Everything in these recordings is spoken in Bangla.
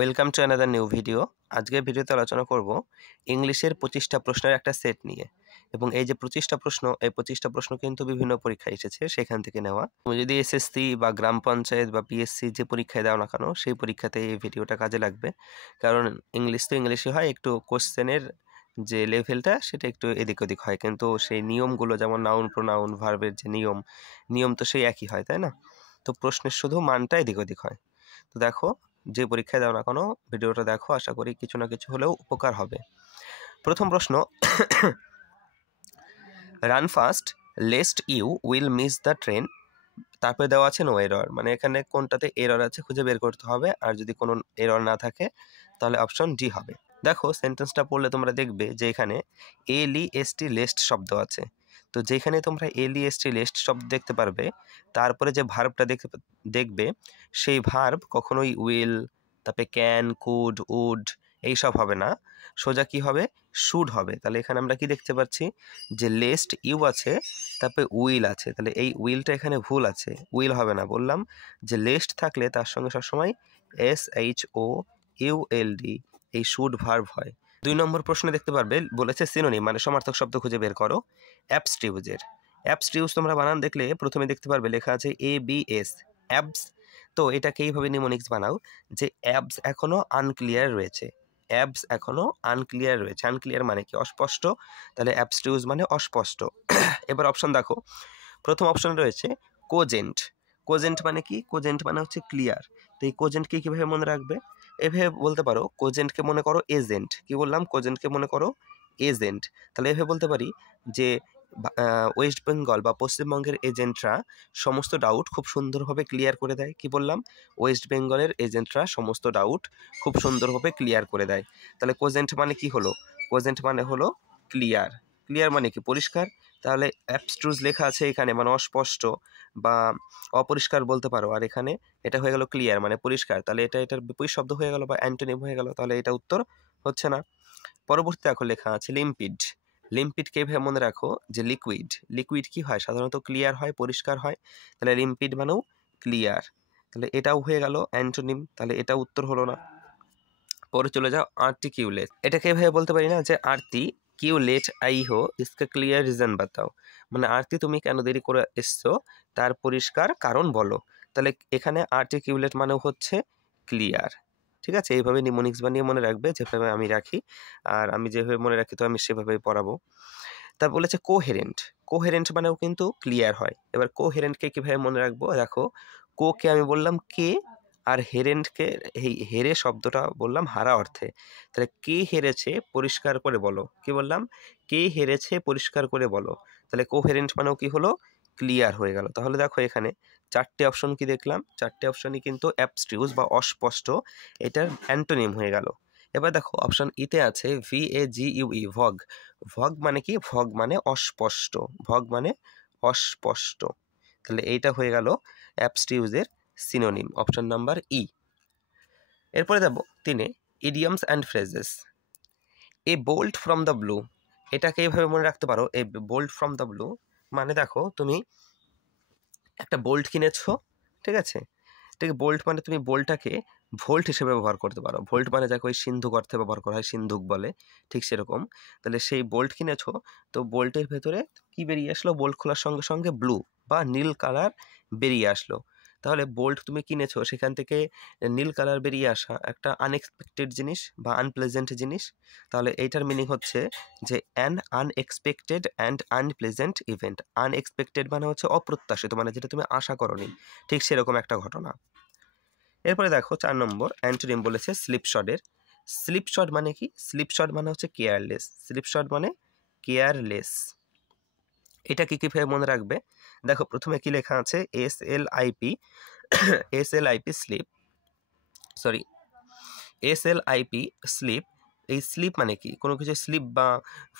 Welcome to another new video. আজকের ভিডিওতে আলোচনা করব ইংলিশের 25টা প্রশ্নের একটা সেট নিয়ে। এবং এই যে 25টা প্রশ্ন, এই 25টা প্রশ্ন কিন্তু বিভিন্ন পরীক্ষায় এসেছে, সেখান থেকে নেওয়া। তুমি যদি এসএসসি বা গ্রাম পঞ্চায়েত বা পিএসসি যে পরীক্ষায় দাও না কেন, সেই পরীক্ষাতে এই ভিডিওটা কাজে লাগবে। কারণ ইংলিশ তো ইংলিশে হয়, একটু কোশ্চেনের যে লেভেলটা সেটা একটু এদিক ওদিক হয়, কিন্তু সেই নিয়মগুলো যেমন নাউন প্রোনাউন ভার্বের যে নিয়ম তো সেই একই হয়, তাই না? তো প্রশ্নের শুধু মানটা এদিক ওদিক হয়। তো দেখো, যে পরীক্ষায় দাও না কেন ভিডিওটা দেখো, আশা করি কিছু না কিছু হলেও উপকার হবে। প্রথম প্রশ্ন, run fast lest you will miss the train. তারপরে দেওয়া আছে নো এরর, মানে এখানে কোনটাতে এরর আছে খুঁজে বের করতে হবে, আর যদি কোনো এরর না থাকে তাহলে অপশন ডি হবে। দেখো সেন্টেন্সটা পড়লে তোমরা দেখবে যে এখানে এলইএসটি লেস্ট শব্দ আছে। তো যেখানে তোমরা এলইএসটি লেস্ট শব্দ দেখতে পারবে, তারপরে যে ভার্বটা দেখবে সেই ভার্ব কখনোই উইল, তারপরে ক্যান, কুড, উড এইসব হবে না, সোজা কি হবে, শুড হবে। তাহলে এখানে আমরা কি দেখতে পাচ্ছি যে লেস্ট ইউ আছে, তারপরে উইল আছে, তাহলে এই উইলটা এখানে ভুল আছে, উইল হবে না। বললাম যে লেস্ট থাকলে তার সঙ্গে সবসময় SHOULD এই শুড ভার্ব হয়। 2 নম্বর প্রশ্নে দেখতে পারবে বলেছে সিনোনিম মানে সমার্থক শব্দ খুঁজে বের করো অ্যাবস্টিউজের। অ্যাবস্টিউজ তোমরা বানান দেখলে প্রথমে দেখতে পারবে লেখা আছে ABS, অ্যাবস। তো এটাকে এইভাবে নিমোনিক্স বানাও যে অ্যাবস এখনো আনক্লিয়ার রয়েছে, অ্যাবস এখনো আনক্লিয়ার রয়েছে। আনক্লিয়ার মানে কি, অস্পষ্ট, তাহলে অ্যাবস্টিউজ মানে অস্পষ্ট। এবার অপশন দেখো, প্রথম অপশনে রয়েছে কোজেন্ট। কোজেন্ট মানে কি, কোজেন্ট মানে হচ্ছে ক্লিয়ার। তো এই কোজেন্টকে কীভাবে মনে রাখবে, এভাবে বলতে পারো কোজেন্টকে মনে করো এজেন্ট। কি বললাম, কোজেন্টকে মনে করো এজেন্ট। তাহলে এভাবে বলতে পারি যে ওয়েস্ট বেঙ্গল বা পশ্চিমবঙ্গের এজেন্টরা সমস্ত ডাউট খুব সুন্দরভাবে ক্লিয়ার করে দেয়। কি বললাম, ওয়েস্ট বেঙ্গলের এজেন্টরা সমস্ত ডাউট খুব সুন্দরভাবে ক্লিয়ার করে দেয়। তাহলে কোজেন্ট মানে কি হলো, কোজেন্ট মানে হলো ক্লিয়ার। ক্লিয়ার মানে কি, পরিষ্কার। তাহলে অ্যাবস্ট্রুজ লেখা আছে এখানে মানে অস্পষ্ট বা অপরিষ্কার বলতে পারো, আর এখানে এটা হয়ে গেল ক্লিয়ার মানে পরিষ্কার। তাহলে এটার বিপরীত শব্দ হয়ে গেল বা অ্যান্টোনিম হয়ে গেল, তাহলে এটা উত্তর হচ্ছে না। পরবর্তী দেখো লেখা আছে লিম্পিড। লিম্পিডকে এভাবে মনে রাখো যে লিকুইড। লিকুইড কি হয়, সাধারণত ক্লিয়ার হয়, পরিষ্কার হয়। তাহলে লিম্পিড মানেও ক্লিয়ার, তাহলে এটাও হয়ে গেল অ্যান্টোনিম, তাহলে এটা উত্তর হলো না। পরে চলে যাও আর্টিকিউলেট। এটাকে এভাবে বলতে পারি না যে আরতি কিউ লেট আই হো ইসকা ক্লিয়ার রিজন বাতাও, মানে আরতি তুমি কেন দেরি করে এসছো তার পরিষ্কার কারণ বলো। তাহলে এখানে আর্টিকিউলেট মানেও হচ্ছে ক্লিয়ার। ঠিক আছে, এইভাবে নিমোনিক্স বানিয়ে মনে রাখবে, যেভাবে আমি রাখি, আর আমি যেভাবে মনে রাখি তো আমি সেভাবেই পড়াবো। তারপর বলেছে কোহেরেন্ট। কোহেরেন্ট মানেও কিন্তু ক্লিয়ার হয়। এবার কোহেরেন্টকে কীভাবে মনে রাখবো, দেখো কোকে আমি বললাম কে, আর হেরেন্টকে এই হেরে শব্দটা বললাম হারা অর্থে। তাহলে কে হেরেছে পরিষ্কার করে বলো। কি বললাম, কে হেরেছে পরিষ্কার করে বলো। তাহলে কোহেরেন্ট মানেও কি হলো, ক্লিয়ার হয়ে গেল। তাহলে দেখো এখানে 4টে অপশন কি দেখলাম, 4টে অপশনই কিন্তু অ্যাবস্ট্রিউজ বা অস্পষ্ট, এটার অ্যান্টোনিম হয়ে গেল। এবার দেখো অপশন ইতে আছে VAGUE, ভগ। ভগ মানে কি, ভগ মানে অস্পষ্ট, ভগ মানে অস্পষ্ট। তাহলে এইটা হয়ে গেল অ্যাবস্টিউজের সিনোনিম, অপশন নাম্বার ই। এরপরে যাব 3, idioms and phrases. A bolt from the blue, এটাকে এইভাবে মনে রাখতে পারো, a bolt from the blue মানে দেখো তুমি একটা বোল্ট কিনেছো, ঠিক আছে, ঠিক বোল্ট মানে তুমি বোল্টটাকে ভোল্ট হিসেবে ব্যবহার করতে পারো। ভোল্ট মানে যাকে ওই সিন্ধুক অর্থে ব্যবহার করা হয়, সিন্ধুক বলে, ঠিক সেরকম। তাহলে সেই বোল্ট কিনেছো, তো বোল্টের ভেতরে কি বেরিয়ে আসলো, বোল্ট খোলার সঙ্গে সঙ্গে ব্লু বা নীল কালার বেরিয়ে আসলো। তাহলে বোল্ট তুমি কিনেছো, সেখান থেকে নীল কালার বেরিয়ে আসা একটা আনএক্সপেক্টেড জিনিস বা আনপ্লেজেন্ট জিনিস। তাহলে এইটার মিনিং হচ্ছে যে an unexpected and unpleasant event. Unexpected মানে হচ্ছে অপ্রত্যাশিত, মানে যেটা তুমি আশা করোনি, ঠিক সেরকম একটা ঘটনা। এরপরে দেখো 4 নম্বর অ্যান্টোনিম বলেছে স্লিপশটের। স্লিপশট মানে কি, স্লিপশট মানে হচ্ছে কেয়ারলেস, স্লিপশট মানে কেয়ারলেস। এটা কীভাবে মনে রাখবে, দেখো প্রথমে কি লেখা আছে SLIP, SLIP slip, sorry SLIP slip. এই স্লিপ মানে কি, কোনো কিছু স্লিপ বা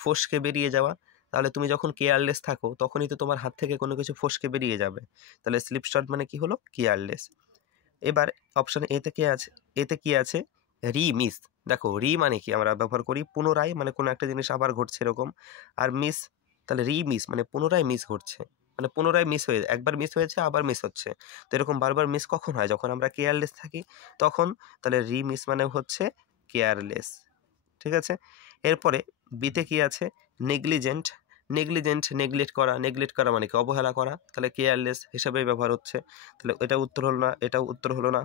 ফসকে বেরিয়ে যাওয়া। তাহলে তুমি যখন কেয়ারলেস থাকো তখনই তো তোমার হাত থেকে কোনো কিছু ফসকে বেরিয়ে যাবে। তাহলে স্লিপশট মানে কি হলো, কেয়ারলেস। এবার অপশন এতে কি আছে মিস। দেখো মানে কি আমরা ব্যবহার করি পুনরায়, মানে কোনো একটা জিনিস আবার ঘটছে এরকম। আর মিস, তাহলে মিস মানে পুনরায় মিস ঘটছে। মানে পুনরায় মিস হয়ে, একবার মিস হয়েছে আবার মিস হচ্ছে। তো এরকম বারবার মিস কখন হয়? যখন আমরা কেয়ারলেস থাকি তখন। তাহলে রিমিস মানে হচ্ছে কেয়ারলেস। ঠিক আছে, এরপরে বিতে কি আছে? নেগলিজেন্ট। নেগলেক্ট করা মানে কি? অবহেলা করা। তাহলে কেয়ারলেস হিসাবে ব্যবহার হচ্ছে। তাহলে এটা উত্তর হলো না, এটাও উত্তর হলো না।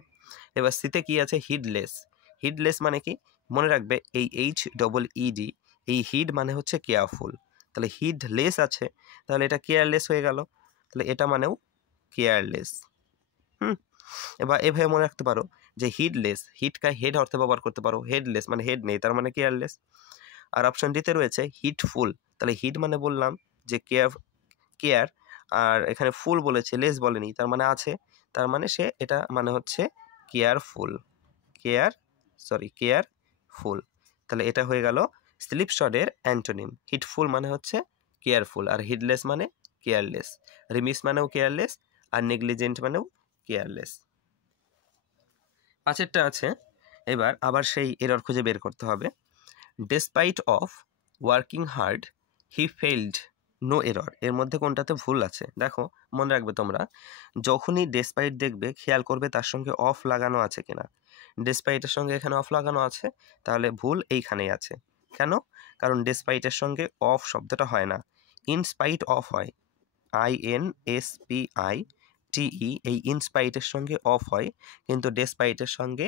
এবার সিতে কি আছে? হিডলেস মানে কি? মনে রাখবে এই HEED, এই হিড মানে হচ্ছে কেয়ারফুল। তাহলে হিডলেস আছে, তাহলে এটা কেয়ারলেস হয়ে গেল। তাহলে এটা মানেও কেয়ারলেস। এবার এভাবে মনে রাখতে পারো যে হিডলেস, হিডকে হেড অর্থে ব্যবহার করতে পারো, হেডলেস মানে হেড নেই, তার মানে কেয়ারলেস। আর অপশন ডিতে রয়েছে হিডফুল। তাহলে হিড মানে বললাম যে কেয়ার, আর এখানে ফুল বলেছে, লেস বলেনি, তার মানে আছে, তার মানে সে এটা মানে হচ্ছে কেয়ারফুল। কেয়ারফুল। তাহলে এটা হয়ে গেল স্লিপশডের অ্যান্টোনিম। হিডফুল মানে হচ্ছে কেয়ারফুল, আর হিডলেস মানে কেয়ারলেস। রিমিস মানেও কেয়ারলেস, আর নেগলিজেন্ট মানেও কেয়ারলেস। পাঁচেরটা আছে, এবার আবার সেই এরর খুঁজে বের করতে হবে। Despite of working hard he failed no error, এর মধ্যে কোনটাতে ভুল আছে? দেখো মনে রাখবে তোমরা, যখনই ডেসপাইট দেখবে খেয়াল করবে তার সঙ্গে অফ লাগানো আছে কিনা। ডেসপাইটের সঙ্গে এখানে অফ লাগানো আছে, তাহলে ভুল এইখানেই আছে। কেন? কারণ ডেসপাইটের সঙ্গে অফ শব্দটা হয় না, ইনস্পাইট অফ হয়। INSPITE, এই ইনস্পাইটের সঙ্গে অফ হয়, কিন্তু ডেসপাইটের সঙ্গে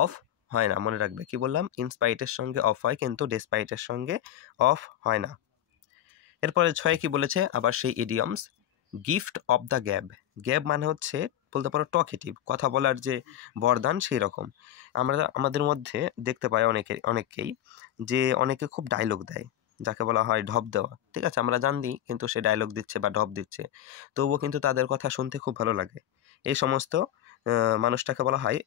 অফ হয় না। মনে রাখবে কি বললাম? ইনস্পাইটের সঙ্গে অফ হয়, কিন্তু ডেসপাইটের সঙ্গে অফ হয় না। এরপরে 6 কি বলেছে? আবার সেই idioms, gift of the gab. Gab মানে হচ্ছে বলতে পারো টকেটিভ, কথা বলার যে বরদান সেই রকম। আমরা আমাদের মধ্যে দেখতে পাই অনেককেই যে অনেকে খুব ডায়লগ দেয়, যাকে বলা হয় ঢপ দেওয়া। ঠিক আছে, আমরা জানি কিন্তু সে ডায়লগ দিচ্ছে বা ঢপ দিচ্ছে, তবুও কিন্তু তাদের কথা শুনতে খুব ভালো লাগে। এই সমস্ত মানুষটাকে বলা হয়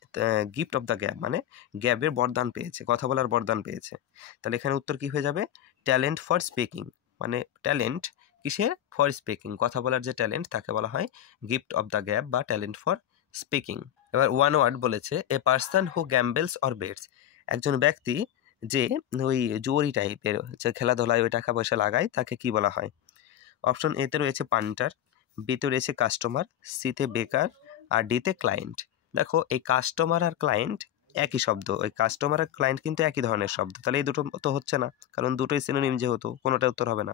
গিফট অফ দ্য গ্যাব, মানে গ্যাবের বরদান পেয়েছে, কথা বলার বরদান পেয়েছে। তাহলে এখানে উত্তর কি হয়ে যাবে? Talent for speaking. মানে ট্যালেন্ট কিসের? ফর স্পিকিং, কথা বলার যে ট্যালেন্ট তাকে বলা হয় গিফট অফ দ্য গ্যাব বা ট্যালেন্ট ফর স্পিকিং। এবার ওয়ান ওয়ার্ড বলেছে, a person who gambles or bets, একজন ব্যক্তি যে ওই জুয়ারি টাইপের যে খেলাধুলায় ওই টাকা পয়সা লাগায় তাকে কি বলা হয়? অপশন এতে রয়েছে পান্টার, বিতে রয়েছে কাস্টমার, সিতে বেকার, আর ডিতে ক্লায়েন্ট। দেখো এই কাস্টমার আর ক্লায়েন্ট একই শব্দ, ওই কাস্টমার আর ক্লায়েন্ট কিন্তু একই ধরনের শব্দ, তাহলে এই দুটো তো হচ্ছে না, কারণ দুটোই সিনোনিম যেহেতু কোনোটা উত্তর হবে না।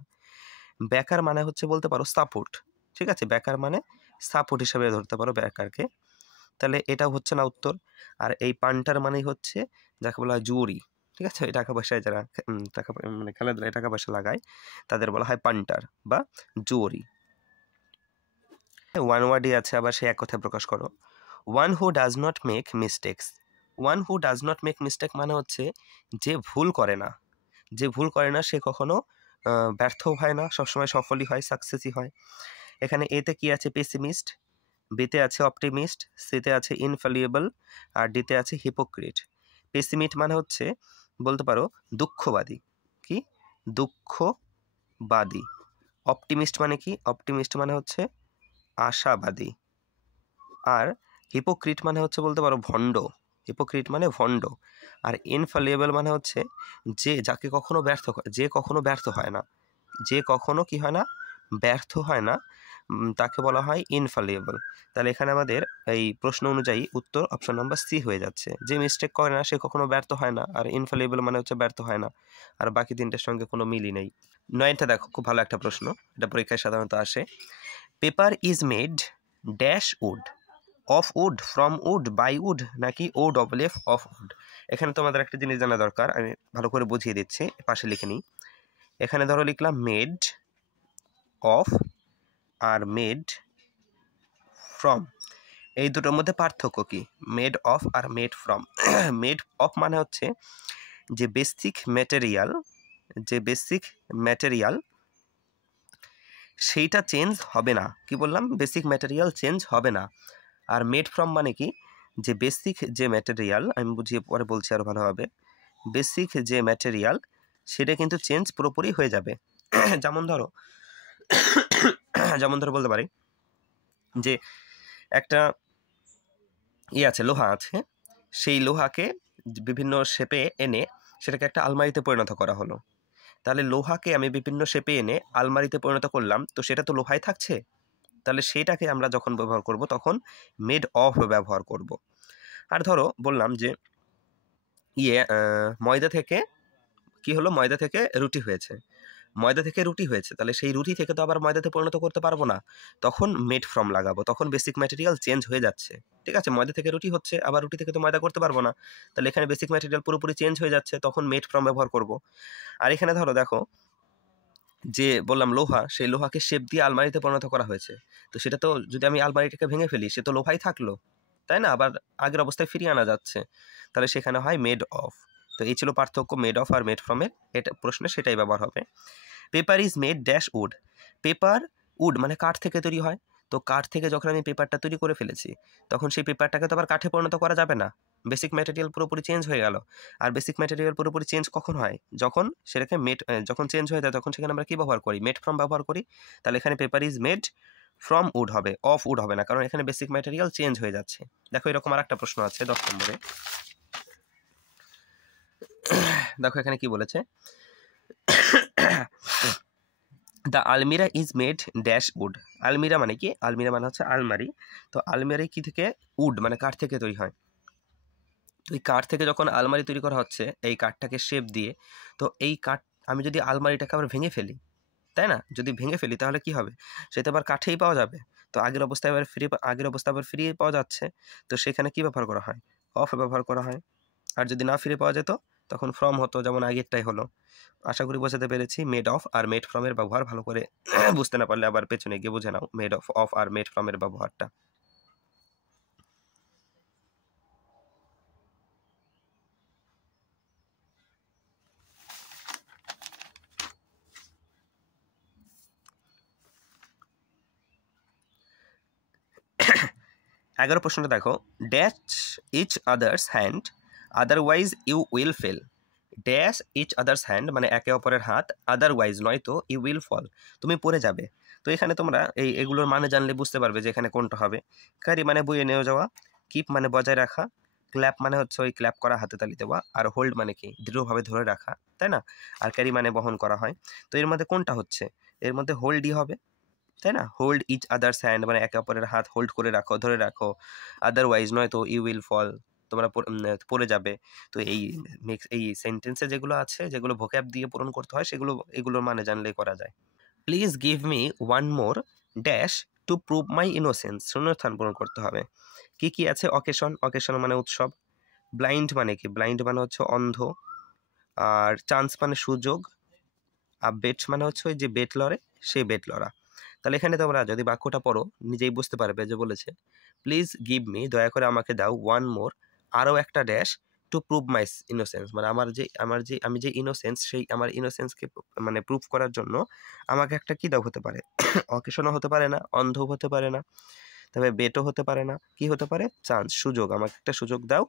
বেকার মানে হচ্ছে বলতে পারো সাপোর্ট। ঠিক আছে, বেকার মানে সাপোর্ট হিসাবে ধরতে পারো বেকারকে, তাহলে এটাও হচ্ছে না উত্তর। আর এই পান্টার মানেই হচ্ছে যাকে বলা হয় জুয়ারি। ঠিক আছে, এই টাকা পয়সায় যারা মানে খেলাধুলায় টাকা পয়সা লাগায় তাদের বলা হয় পান্টার বা জুয়ারি। ওয়ান ওয়ার্ডই আছে, আবার সে এক কথায় প্রকাশ করো। One who does not make mistakes. One who does not make mistake মানে হচ্ছে যে ভুল করে না, যে ভুল করে না সে কখনো ব্যর্থও হয় না, সবসময় সফলই হয়, সাকসেসই হয়। এখানে এতে কি আছে? পেসিমিস্ট, বিতে আছে অপটিমিস্ট, সিতে আছে ইনফ্যালিয়েবল, আর ডিতে আছে হিপোক্রিট। পেসিমিস্ট মানে হচ্ছে বলতে পারো দুঃখবাদী। কি? দুঃখবাদী। অপটিমিস্ট মানে কি? অপটিমিস্ট মানে হচ্ছে আশাবাদী। আর হিপোক্রিট মানে হচ্ছে বলতে পারো ভণ্ড। হিপোক্রিট মানে ভণ্ড। আর ইনফ্যালিয়েবল মানে হচ্ছে যে যাকে কখনো যে কখনো ব্যর্থ হয় না, যে কখনো কি হয় না? ব্যর্থ হয় না, তাকে বলা হয় ইনফ্যালিয়েবল। তাহলে এখানে আমাদের এই প্রশ্ন অনুযায়ী উত্তর অপশন নাম্বার সি হয়ে যাচ্ছে। যে মিস্টেক করে না সে কখনো ব্যর্থ হয় না, আর ইনফ্যালিয়েবল মানে হচ্ছে ব্যর্থ হয় না, আর বাকি তিনটের সঙ্গে কোনো মিলই নেই। 9টা দেখো, খুব ভালো একটা প্রশ্ন, এটা পরীক্ষায় সাধারণত আসে। Paper is made dash wood, of wood, from wood, by wood, নাকি OFF অফ উড? এখানে তোমাদের একটা জিনিস জানা দরকার, আমি ভালো করে বুঝিয়ে দিচ্ছি, পাশে লিখে নিই। এখানে ধরো লিখলাম মেড অফ আর মেড ফ্রম, এই দুটোর মধ্যে পার্থক্য কি? মেড অফ আর মেড ফ্রম। মেড অফ মানে হচ্ছে যে বেসিক ম্যাটেরিয়াল সেইটা চেঞ্জ হবে না। কি বললাম? বেসিক ম্যাটেরিয়াল চেঞ্জ হবে না। আর মেড ফ্রম মানে কি? যে বেসিক যে ম্যাটেরিয়াল, আমি বুঝিয়ে পরে বলছি আরও ভালোভাবে, বেসিক যে ম্যাটেরিয়াল সেটা কিন্তু চেঞ্জ পুরোপুরি হয়ে যাবে। যেমন ধরো বলতে পারি যে একটা আছে, লোহা আছে, সেই লোহাকে বিভিন্ন শেপে এনে সেটাকে একটা আলমারিতে পরিণত করা হলো। তাহলে লোহাকে আমি বিভিন্ন শেপে এনে আলমারিতে পরিণত করলাম, তো সেটা তো লোহায় থাকছে, তাহলে সেটাকে আমরা যখন ব্যবহার করব তখন মেড অফ ব্যবহার করব। আর ধরো বললাম যে ময়দা থেকে কি হলো, ময়দা থেকে রুটি হয়েছে, ময়দা থেকে রুটি হয়েছে, তাহলে সেই রুটি থেকে তো আবার ময়দাতে পরিণত করতে পারবো না, তখন মেড ফ্রম লাগাবো, তখন বেসিক ম্যাটেরিয়াল চেঞ্জ হয়ে যাচ্ছে। ঠিক আছে, ময়দা থেকে রুটি হচ্ছে, আবার রুটি থেকে তো ময়দা করতে পারবো না, তাহলে এখানে বেসিক ম্যাটেরিয়াল পুরোপুরি চেঞ্জ হয়ে যাচ্ছে, তখন মেড ফ্রম ব্যবহার করব। আর এখানে ধরো দেখো যে বললাম লোহা, সেই লোহাকে শেপ দিয়ে আলমারিতে পরিণত করা হয়েছে, তো সেটা তো যদি আমি আলমারিটাকে ভেঙে ফেলি সে তো লোহাই থাকলো, তাই না, আবার আগের অবস্থায় ফিরিয়ে আনা যাচ্ছে, তাহলে সেখানে হয় মেড অফ। তো এই ছিল পার্থক্য মেড অফ আর মেড ফ্রমের, এটা প্রশ্নে সেটাই ব্যবহার হবে। Paper is made dash wood, paper wood মানে কাঠ থেকে তৈরি হয়, তো কাঠ থেকে যখন আমি পেপারটা তৈরি করে ফেলেছি তখন সেই পেপারটাকে তো আবার কাঠে পরিণত করা যাবে না, বেসিক ম্যাটেরিয়াল পুরোপুরি চেঞ্জ হয়ে গেল। আর বেসিক ম্যাটেরিয়াল পুরোপুরি চেঞ্জ কখন হয়, যখন সেটাকে যখন চেঞ্জ হয়ে যায় তখন সেখানে আমরা কি ব্যবহার করি, মেড ফ্রম ব্যবহার করি। তাহলে এখানে paper is made from would হবে, অফ উড হবে না, কারণ এখানে বেসিক ম্যাটেরিয়াল চেঞ্জ হয়ে যাচ্ছে। দেখো এরকম আর একটা প্রশ্ন আছে 10 নম্বরে। দেখো এখানে কি বলেছে, দ্য আলমিরা ইজ মেড ড্যাশ উড, আলমিরা মানে কি, আলমিরা মানে হচ্ছে আলমারি, তো আলমারি কি থেকে, উড মানে কাঠ থেকে তৈরি হয়, তো এই কাঠ থেকে যখন আলমারি তৈরি করা হচ্ছে এই কাঠটাকে শেপ দিয়ে, তো এই কাঠ আমি যদি আলমারিটাকে আবার ভেঙে ফেলি, তাই না, যদি ভেঙে ফেলি তাহলে কি হবে, সেটা আবার কাঠেই পাওয়া যাবে, তো আগের অবস্থায় আবার ফিরিয়ে পাওয়া যাচ্ছে, তো সেখানে কি ব্যবহার করা হয়, অফ ব্যবহার করা হয়। আর যদি না ফিরে পাওয়া যেত তখন ফ্রম হতো, যেমন আগেরটাই হলো। আশা করি বোঝাতে পেরেছি। মেড অফ আর মেড ফ্রমের ব্যবহার ভালো করে বুঝতে না পারলে আবার পেছনে গিয়ে বুঝে নাও মেড অফ আর মেড ফ্রমের ব্যবহারটা। এগারো প্রশ্নটা দেখো, dash each others hand otherwise you will fail, dash each others hand মানে একে অপরের হাত, আদারওয়াইজ নয়তো ইউ উইল ফল তুমি পড়ে যাবে। তো এখানে তোমরা এগুলোর মানে জানলে বুঝতে পারবে যে এখানে কোনটা হবে। ক্যারি মানে বইয়ে নিয়ে যাওয়া, কিপ মানে বজায় রাখা, ক্ল্যাপ মানে হচ্ছে ওই ক্ল্যাপ করা, হাতে তালি দেওয়া, আর হোল্ড মানে কি দৃঢ়ভাবে ধরে রাখা, তাই না, আর ক্যারি মানে বহন করা হয়। তো এর মধ্যে কোনটা হচ্ছে, এর মধ্যে হোল্ডই হবে, তাই না, হোল্ড ইচ আদার্স হ্যান্ড মানে একে অপরের হাত হোল্ড করে রাখো, ধরে রাখো, আদারওয়াইজ নয় তো ইউ উইল ফল তোমরা পড়ে যাবে। তো এই সেন্টেন্সে যেগুলো আছে, যেগুলো ভোক্যাব দিয়ে পূরণ করতে হয়, এগুলোর মানে জানলেই করা যায়। Please give me one more dash to prove my innocence, শূন্যস্থান পূরণ করতে হবে। কি কি আছে, অকেশন, অকেশন মানে উৎসব, ব্লাইন্ড মানে কি, ব্লাইন্ড মানে হচ্ছে অন্ধ, আর চান্স মানে সুযোগ, আর বেট মানে হচ্ছে ওই যে বেট লড়ে, সেই বেট লড়া। তাহলে এখানে তোমরা যদি বাক্যটা পড়ো নিজেই বুঝতে পারবে যে বলেছে প্লিজ গিভ মি দয়া করে আমাকে দাও, ওয়ান মোর আরও একটা dash, to prove my innocence মানে আমি যে ইনোসেন্স সেই আমার ইনোসেন্সকে মানে প্রুভ করার জন্য আমাকে একটা কি দাও হতে পারে, অকেশনও হতে পারে না, অন্ধও হতে পারে না, তবে বেটও হতে পারে না, কি হতে পারে, চান্স, সুযোগ, আমাকে একটা সুযোগ দাও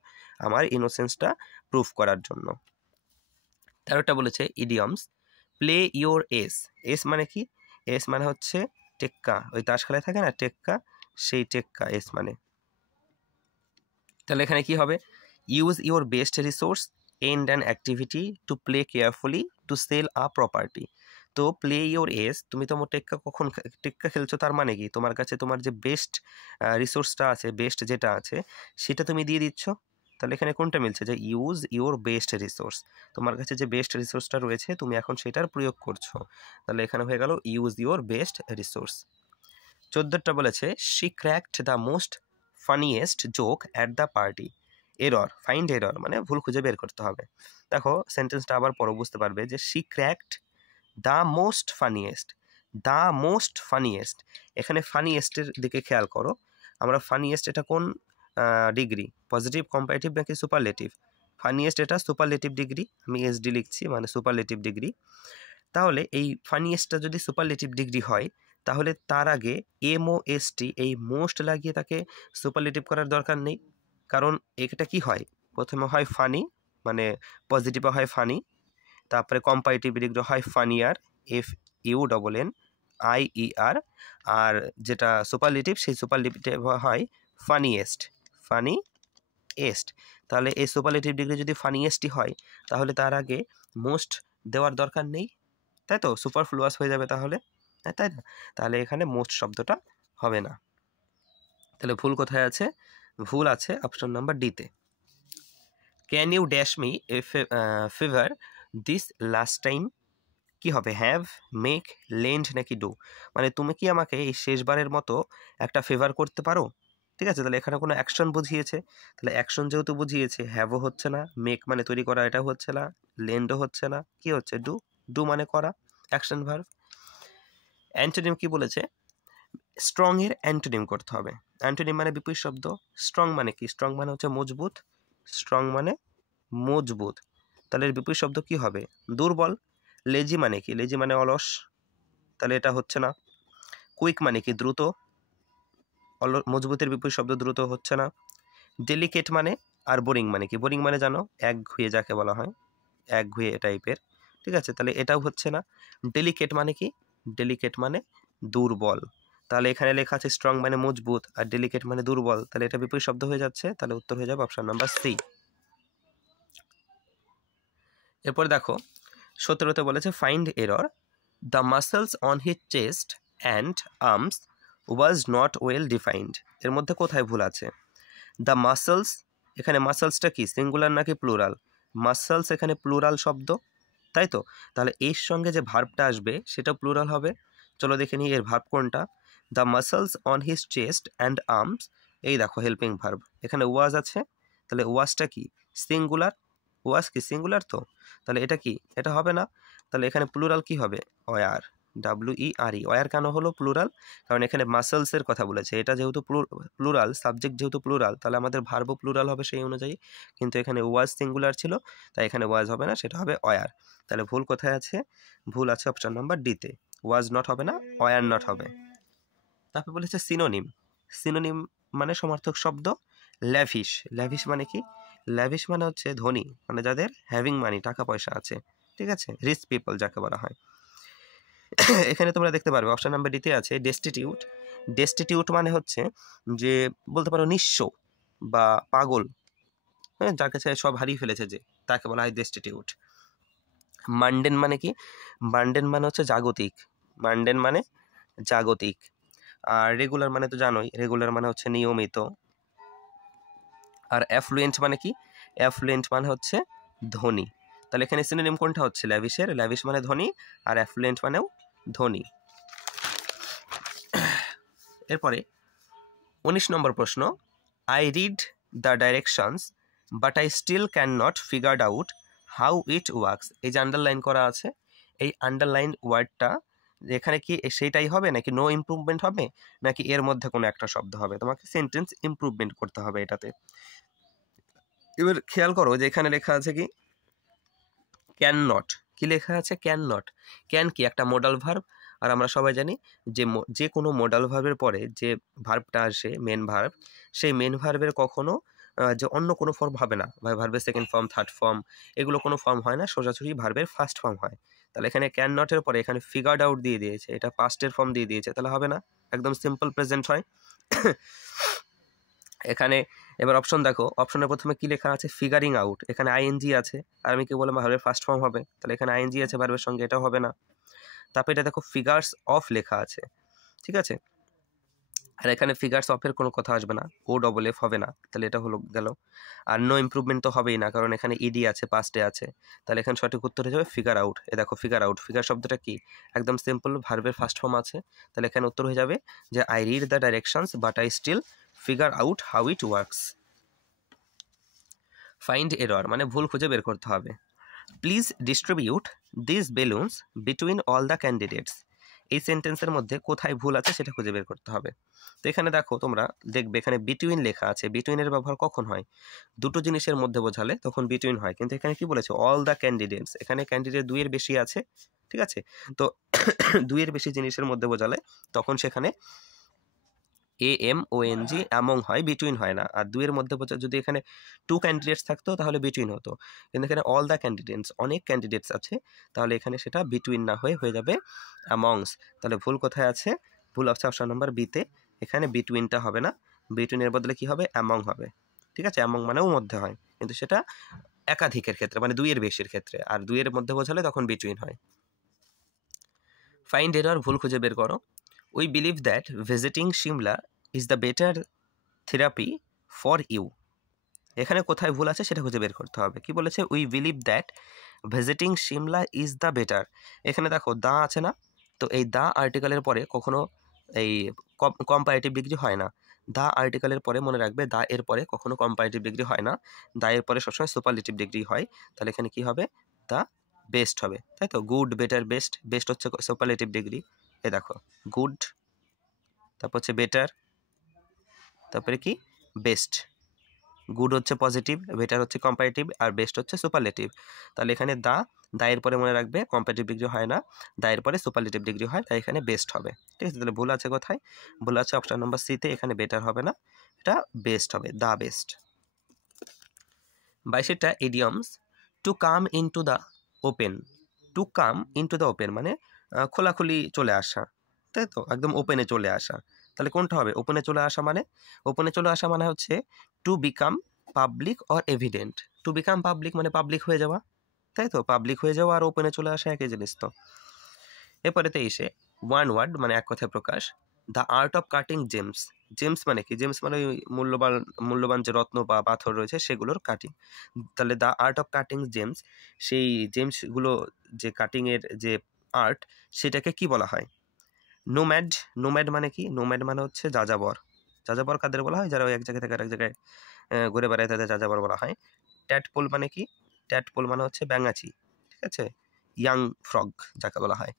আমার ইনোসেন্সটা প্রুভ করার জন্য। তেরোটা বলেছে idioms, play your S, S মানে কি, এস মানে হচ্ছে টেক্কা, ওই তাস খেলায় থাকে না টেক্কা, সেই টেক্কা এস মানে। তাহলে এখানে কি হবে, use your best resource and an activity to play carefully to sell a property. তো প্লে ইওর এস, তুমি তোমার টেক্কা খেলছো, তার মানে কি তোমার কাছে তোমার যে বেস্ট রিসোর্সটা আছে, বেস্ট যেটা আছে সেটা তুমি দিয়ে দিচ্ছ। তাহলে এখানে কোনটা মিলছে, যে ইউজ ইওর বেস্ট রিসোর্স, তোমার কাছে যে বেস্ট রিসোর্সটা রয়েছে তুমি এখন সেটার প্রয়োগ করছো, তাহলে এখানে হয়ে গেল ইউজ ইওর বেস্ট রিসোর্স। 14টা বলেছে she cracked the most funniest joke at the party, error, find error মানে ভুল খুঁজে বের করতে হবে। দেখো সেন্টেন্সটা আবার পরে বুঝতে পারবে যে she cracked the most funniest, the most funniest, এখানে ফানিয়েস্টের দিকে খেয়াল করো, আমরা ফানিয়েস্ট এটা কোন ডিগ্রি, পজিটিভ, কম্পারেটিভ নাকি সুপারলেটিভ, ফানিয়েস্ট এটা সুপারলেটিভ ডিগ্রি, আমি এসডি লিখছি মানে সুপারলেটিভ ডিগ্রি। তাহলে এই ফানিয়েস্টটা যদি সুপারলেটিভ ডিগ্রি হয় তাহলে তার আগে MOST এই মোস্ট লাগিয়ে তাকে সুপারলেটিভ করার দরকার নেই, কারণ এটা কি হয়, প্রথমে হয় ফানি মানে পজিটিভে হয় ফানি, তারপরে কম্পারেটিভ ডিগ্রি হয় ফানিয়ার, FUNNIER, আর যেটা সুপারলেটিভ সেই সুপারলেটিভ হয় ফানিয়েস্ট, ফানিয়েস্ট। তাহলে এই সুপারলেটিভ ডিগ্রি যদি ফানিয়েস্টই হয় তাহলে তার আগে মোস্ট দেওয়ার দরকার নেই, তাই তো, সুপারফ্লুয়াস হয়ে যাবে তাহলে, তাই না, তাহলে এখানে মোস্ট শব্দটা হবে না। তাহলে ভুল কোথায় আছে? ভুল আছে অপশন নাম্বার ডিতে। Can you dash me a favour this last time? কি হবে? হ্যাভ, মেক, লেন্ড নাকি ডু? মানে তুমি কি আমাকে এই শেষবারের মতো একটা ফেভার করতে পারো? ঠিক আছে, তাহলে এখানে কোনো অ্যাকশন বুঝিয়েছে, তাহলে অ্যাকশন যেহেতু বুঝিয়েছে, হ্যাভও হচ্ছে না, মেক মানে তৈরি করা এটাও হচ্ছে না, লেন্ডও হচ্ছে না, কি হচ্ছে? ডু। ডু মানে করা, অ্যাকশন ভার্ব। অ্যান্টোনিম কি বলেছে? স্ট্রং এর অ্যান্টোনিম করতে হবে। অ্যান্টোনিম মানে বিপরীত শব্দ। স্ট্রং মানে কি? স্ট্রং মানে হচ্ছে মজবুত, স্ট্রং মানে মজবুত, তাহলে এর বিপরীত শব্দ কি হবে? দুর্বল। লেজি মানে কি? লেজি মানে অলস, তাহলে এটা হচ্ছে না। কুইক মানে কি? দ্রুত, মজবুতের বিপরীত শব্দ দ্রুত হচ্ছে না। ডেলিকেট মানে, আর বোরিং মানে কি? বোরিং মানে জানো, একঘুয়ে যাকে বলা হয়, একঘুয়ে টাইপের, ঠিক আছে, তাহলে এটাও হচ্ছে না। ডেলিকেট মানে কি? ডেলিকেট মানে দুর্বল, তাহলে এখানে লেখা আছে স্ট্রং মানে মজবুত আর ডেলিকেট মানে দুর্বল, তাহলে এটা বিপরীত শব্দ হয়ে যাচ্ছে, তাহলে উত্তর হয়ে যাবে অপশন নাম্বার সি। এরপর দেখো 17তে বলেছে find error, the muscles on his chest and arms was not well defined. এর মধ্যে কোথায় ভুল আছে? দ্য মাসলস, এখানে মাসলসটা কি সিঙ্গুলার নাকি প্লুরাল? মাসলস এখানে প্লুরাল শব্দ, তাই তো, তাহলে এর সঙ্গে যে ভার্বটা আসবে সেটা প্লুরাল হবে। চলো দেখে নিই এর ভার্ব কোনটা। The muscles on his chest and arms, এই দেখো হেল্পিং ভার্ব, এখানে ওয়াজ আছে, তাহলে ওয়াজটা কি? সিঙ্গুলার। ওয়াজ কি সিঙ্গুলার? তো তাহলে এটা কি? এটা হবে না, তাহলে এখানে প্লুরাল কি হবে? War, WERE। ওয়ার কেন হলো প্লুরাল? কারণ এখানে মাসলসের কথা বলেছে, এটা যেহেতু প্লুরাল, সাবজেক্ট যেহেতু প্লুরাল, তাহলে আমাদের ভার্বও প্লুরাল হবে সেই অনুযায়ী, কিন্তু এখানে ওয়াজ সিঙ্গুলার ছিল, তাই এখানে ওয়াজ হবে না, সেটা হবে ওয়ার। তাহলে ভুল কোথায় আছে? ভুল আছে অপশন নাম্বার ডিতে, ওয়াজ নট হবে না, ওয়ার নট হবে। তারপর বলেছে সিনোনিম। সিনোনিম মানে সমার্থক শব্দ। ল্যাভিশ, ল্যাভিশ মানে কি? ল্যাভিশ মানে হচ্ছে ধনী, মানে যাদের হ্যাভিং মানি, টাকা পয়সা আছে, ঠিক আছে, রিচ পিপল যাকে বলা হয়। এখানে তোমরা দেখতে পারবে অপশন নাম্বার ডিতে আছে ডেস্টিটিউট। ডেস্টিটিউট মানে হচ্ছে যে বলতে পারো নিঃস্ব বা পাগল, হ্যাঁ, যার কাছে সব হারিয়ে ফেলেছে, যে তাকে বলা হয় ডেস্টিটিউট। মান্ডেন মানে কি? মান্ডেন মানে হচ্ছে জাগতিক, মান্ডেন মানে জাগতিক। আর রেগুলার মানে তো জানোই, রেগুলার মানে হচ্ছে নিয়মিত। আর অ্যাফ্লুয়েন্ট মানে কি? অ্যাফ্লুয়েন্ট মানে হচ্ছে ধনী। তাহলে এখানে সিনোনিম কোনটা হচ্ছে? ল্যাভিশের, ল্যাভিশ মানে ধনী আর অ্যাফ্লুয়েন্ট মানেও ধনী। এরপরে 19 নম্বর প্রশ্ন, I read the directions but I still can not figured out how it works. এই যে আন্ডারলাইন করা আছে, এই আন্ডারলাইন ওয়ার্ডটা এখানে কি সেইটাই হবে নাকি নো ইমপ্রুভমেন্ট হবে নাকি এর মধ্যে কোনো একটা শব্দ হবে? তোমাকে সেন্টেন্স ইমপ্রুভমেন্ট করতে হবে এটাতে। এবার খেয়াল করো যে এখানে লেখা আছে কি ক্যান নট, কি লেখা আছে? Can not. ক্যান কি? একটা মোডাল ভার্ব, আর আমরা সবাই জানি যে যে কোনো মোডাল ভার্বের পরে যে ভার্বটা আসে মেন ভার্ব, সেই মেন ভার্বের কখনো যে অন্য কোনো ফর্ম হবে না, বা ভার্বের সেকেন্ড ফর্ম, থার্ড ফর্ম, এগুলো কোনো ফর্ম হয় না, সোজাসুজি ভার্বের ফার্স্ট ফর্ম হয়। তাহলে এখানে ক্যান নটের পরে এখানে ফিগার্ড আউট দিয়ে দিয়েছে, এটা পাস্টের ফর্ম দিয়ে দিয়েছে, তাহলে হবে না, একদম সিম্পল প্রেজেন্ট হয়। এখানে এবার অপশন দেখো, অপশনের প্রথমে কি লেখা আছে? ফিগারিং আউট, এখানে আইএনজি আছে, আর আমি কি বললাম ভার্বের ফার্স্ট ফর্ম হবে, তাহলে এখানে আইএনজি আছে ভার্বের সঙ্গে, এটাও হবে না। তারপর এটা দেখো ফিগার্স অফ লেখা আছে, ঠিক আছে, আর এখানে ফিগার্স অফের কোনো কথা আসবে না, OFF হবে না, তাহলে এটা হলো গেল। আর নো ইমপ্রুভমেন্ট তো হবেই না, কারণ এখানে ইডি আছে, পাস্টে আছে, তাহলে এখানে সঠিক উত্তর হয়ে যাবে ফিগার আউট। এ দেখো ফিগার আউট, ফিগার শব্দটা কি? একদম সিম্পল, ভার্বের ফার্স্ট ফর্ম আছে, তাহলে এখানে উত্তর হয়ে যাবে যে I read the directions but I still figure out how it works. Find error মানে ভুল খুঁজে বের করতে হবে। Please distribute this balloons between all the candidates. এই সেন্টেন্সের মধ্যে কোথায় ভুল আছে সেটা খুঁজে বের করতে হবে। তো এখানে দেখো তোমরা দেখবে এখানে বিটুইন লেখা আছে, বিটুইনের ব্যবহার কখন হয়? দুটো জিনিসের মধ্যে বোঝালে তখন বিটুইন হয়, কিন্তু এখানে কি বলেছে? অল দ্য ক্যান্ডিডেটস, এখানে ক্যান্ডিডেট দুইয়ের বেশি আছে, ঠিক আছে, তো দুইয়ের বেশি জিনিসের মধ্যে বোঝালে তখন সেখানে AMONG অ্যামং হয়, বিটুইন হয় না। আর দুইয়ের মধ্যে যদি এখানে 2 ক্যান্ডিডেটস থাকতো তাহলে বিটুইন হতো, কিন্তু এখানে অল দ্য ক্যান্ডিডেটস, অনেক ক্যান্ডিডেটস আছে, তাহলে এখানে সেটা বিটুইন না হয়ে যাবে অ্যামংস। তাহলে ভুল কোথায় আছে? ভুল আছে অপশন নাম্বার বিতে, এখানে বিটুইনটা হবে না, বিটুইনের বদলে কি হবে? অ্যামং হবে, ঠিক আছে, অ্যামং মানেও মধ্যে হয়, কিন্তু সেটা একাধিকের ক্ষেত্রে, মানে দুইয়ের বেশির ক্ষেত্রে, আর দুইয়ের মধ্যে বোঝালে তখন বিটুইন হয়। ফাইন্ড এরর ভুল খুঁজে বের করো। We believe that visiting Shimla is the better therapy for you. এখানে কোথায় ভুল আছে সেটা খুঁজে বের করতে হবে। কি বলেছে? We believe that visiting Shimla is the better. এখানে দেখো দা আছে না, তো এই দা আর্টিকেলের পরে কখনো এই কম্পারেটিভ ডিগ্রি হয় না। দা আর্টিকেলের পরে মনে রাখবে, দা এর পরে কখনো কম্পারেটিভ ডিগ্রি হয় না, দা এর পরে সবসময় সুপারলেটিভ ডিগ্রি হয়। তাহলে এখানে কি হবে? দা বেস্ট হবে, তাই তো? Good, better, best. বেস্ট হচ্ছে সুপারলেটিভ ডিগ্রি, এ দেখো গুড, তারপর হচ্ছে বেটার, তারপরে কি বেস্ট। গুড হচ্ছে পজিটিভ, বেটার হচ্ছে কম্পারেটিভ, আর বেস্ট হচ্ছে সুপারলেটিভ। তাহলে এখানে দা এর পরে মনে রাখবে কম্পারেটিভ ডিগ্রি হয় না, দা এর পরে সুপারলেটিভ ডিগ্রি হয়, তাই এখানে বেস্ট হবে। ঠিক আছে? তাহলে ভুল আছে কোথায়? ভুল আছে অপশন নাম্বার সিতে, এখানে বেটার হবে না, এটা বেস্ট হবে, দা বেস্ট। 22টা idioms. To come into the open. To come into the open মানে খোলাখুলি চলে আসা, তাই তো? একদম ওপেনে চলে আসা। তাহলে কোনটা হবে? ওপেনে চলে আসা মানে, ওপেনে চলে আসা মানে হচ্ছে to become public or evident. To become public মানে পাবলিক হয়ে যাওয়া, তাই তো? পাবলিক হয়ে যাওয়া আর ওপেনে চলে আসা একই জিনিস তো। এরপরে 23-এ ওয়ান ওয়ার্ড মানে এক কথায় প্রকাশ। The art of cutting gems. Gems মানে কি? জেমস মানে ওই মূল্যবান মূল্যবান যে রত্ন বা পাথর রয়েছে সেগুলোর কাটিং। তাহলে the art of cutting James, সেই জেমসগুলো যে কাটিংয়ের যে আর্ট, সেটাকে কি বলা হয়? নোম্যাড। নোম্যাড মানে কি? নোম্যাড মানে হচ্ছে যাযাবর। যাযাবর কাদের বলা হয়? যারা ওই এক জায়গা থেকে আরেক জায়গায় ঘুরে বেড়ায়, তাদের যাযাবর বলা হয়। ট্যাডপোল মানে কি? ট্যাডপোল মানে হচ্ছে ব্যাঙাচি, ঠিক আছে? ইয়াং ফ্রগ যাকে বলা হয়।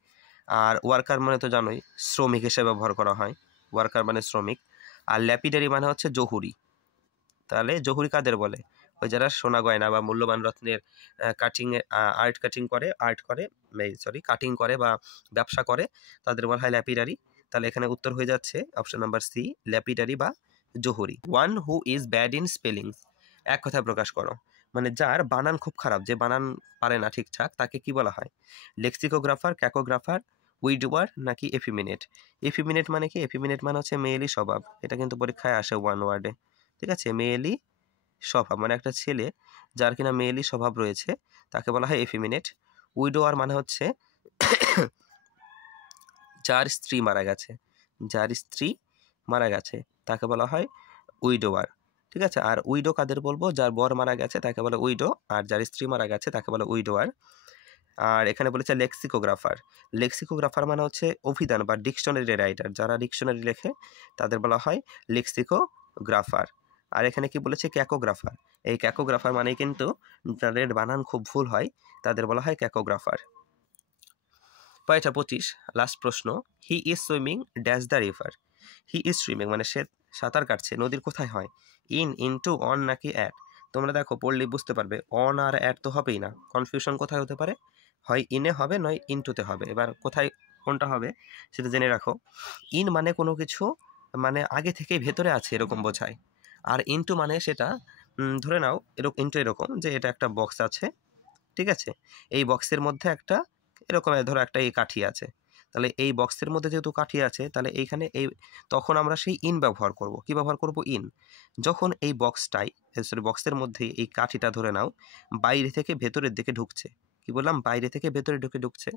আর ওয়ার্কার মানে তো জানোই, শ্রমিক হিসেবে ব্যবহার করা হয়, ওয়ার্কার মানে শ্রমিক। আর ল্যাপিডারি মানে হচ্ছে জহুরি। তাহলে জহুরি কাদের বলে? ওই যারা সোনা গয়না বা মূল্যবান রত্নের কাটিং আর্ট করে কাটিং করে বা ব্যবসা করে, তাদের বলা হয় ল্যাপিডারি। তাহলে এখানে উত্তর হয়ে যাচ্ছে অপশন নাম্বার সি, ল্যাপিডারি বা জহুরি। One who is bad in spellings. এক কথায় প্রকাশ করো, মানে যার বানান খুব খারাপ, যে বানান পারে না ঠিকঠাক, তাকে কি বলা হয়? লেক্সিকোগ্রাফার, ক্যাকোগ্রাফার, উইডওয়ার নাকি এফিমিনেট? এফিমিনেট মানে কি? এফিমিনেট মানে হচ্ছে মেয়েলি স্বভাব। এটা কিন্তু পরীক্ষায় আসে ওয়ান ওয়ার্ডে, ঠিক আছে? মেয়েলি স্বভাব মানে একটা ছেলে যার কিনা মেয়েলি স্বভাব রয়েছে, তাকে বলা হয় এফিমিনেট। উইডোয়ার মানে হচ্ছে যার স্ত্রী মারা গেছে, যার স্ত্রী মারা গেছে তাকে বলা হয় উইডোয়ার, ঠিক আছে? আর উইডো কাদের বলবো? যার বর মারা গেছে তাকে বলে উইডো, আর যার স্ত্রী মারা গেছে তাকে বলে উইডোয়ার। আর এখানে বলেছে লেক্সিকোগ্রাফার। লেক্সিকোগ্রাফার মানে হচ্ছে অভিধান বা ডিকশনারি রাইটার, যারা ডিকশনারি লেখে তাদের বলা হয় লেক্সিকোগ্রাফার। আর এখানে কি বলেছে? ক্যাকোগ্রাফার। এই ক্যাকোগ্রাফার মানে কিন্তু যাদের বানান খুব ভুল হয় তাদের বলা হয় ক্যাকোগ্রাফার। 25 লাস্ট প্রশ্ন। He is swimming dash the river. He is swimming মানে সে সাঁতার কাটছে, নদীর কোথায় হয়? ইন, ইনটু, অন নাকি অ্যাট? তোমরা দেখো পড়লেই বুঝতে পারবে, অন আর অ্যাট তো হবেই না। কনফিউশন কোথায় হতে পারে? হয় ইনে হবে, নয় ইনটুতে হবে। এবার কোথায় কোনটা হবে সেটা জেনে রাখো। ইন মানে কোনো কিছু মানে আগে থেকেই ভেতরে আছে এরকম বোঝায়। আর ইনটু মানে সেটা ধরে নাও এরকম, ইনটু এরকম যে এটা একটা বক্স আছে, ঠিক আছে? এই বক্সের মধ্যে একটা এরকম ধরো একটা এই কাঠি আছে, তাহলে এই বক্সের মধ্যে যেহেতু কাঠি আছে, তাহলে এইখানে এই তখন আমরা সেই ইন ব্যবহার করব। কি ব্যবহার করব? ইন। যখন এই বক্সের মধ্যে এই কাঠিটা ধরে নাও বাইরে থেকে ভেতরের দিকে ঢুকছে, কি বললাম? বাইরে থেকে ভেতরে ঢুকছে,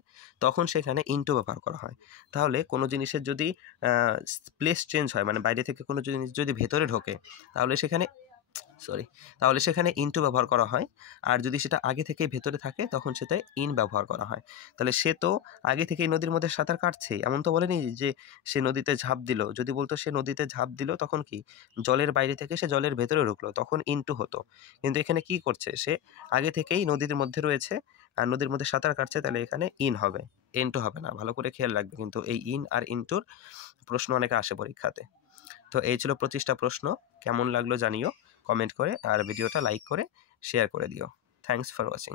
তখন সেখানে ইনটু ব্যবহার করা হয়। তাহলে কোনো জিনিসের যদি প্লেস চেঞ্জ হয়, মানে বাইরে থেকে কোনো জিনিস যদি ভেতরে ঢোকে, তাহলে সেখানে ইনটু ব্যবহার করা হয়। আর যদি সেটা আগে থেকেই ভেতরে থাকে তখন সেটা ইন ব্যবহার করা হয়। তাহলে সে তো আগে থেকেই নদীর মধ্যে সাঁতার কাটছেই, এমন তো বলেনি যে সে নদীতে ঝাঁপ দিল। যদি বলতো সে নদীতে ঝাঁপ দিল, তখন কি জলের বাইরে থেকে সে জলের ভেতরে ঢুকলো, তখন ইনটু হতো। কিন্তু এখানে কি করছে? সে আগে থেকেই নদীর মধ্যে রয়েছে আর নদীর মধ্যে সাঁতার কাটছে, তাহলে এখানে ইন হবে, ইনটু হবে না। ভালো করে খেয়াল রাখবে কিন্তু, এই ইন আর ইনটুর প্রশ্ন অনেকে আসে পরীক্ষাতে। তো এই ছিল 25টা প্রশ্ন। কেমন লাগলো জানিও কমেন্ট করে, আর ভিডিওটা লাইক করে শেয়ার করে দিও। Thanks for watching.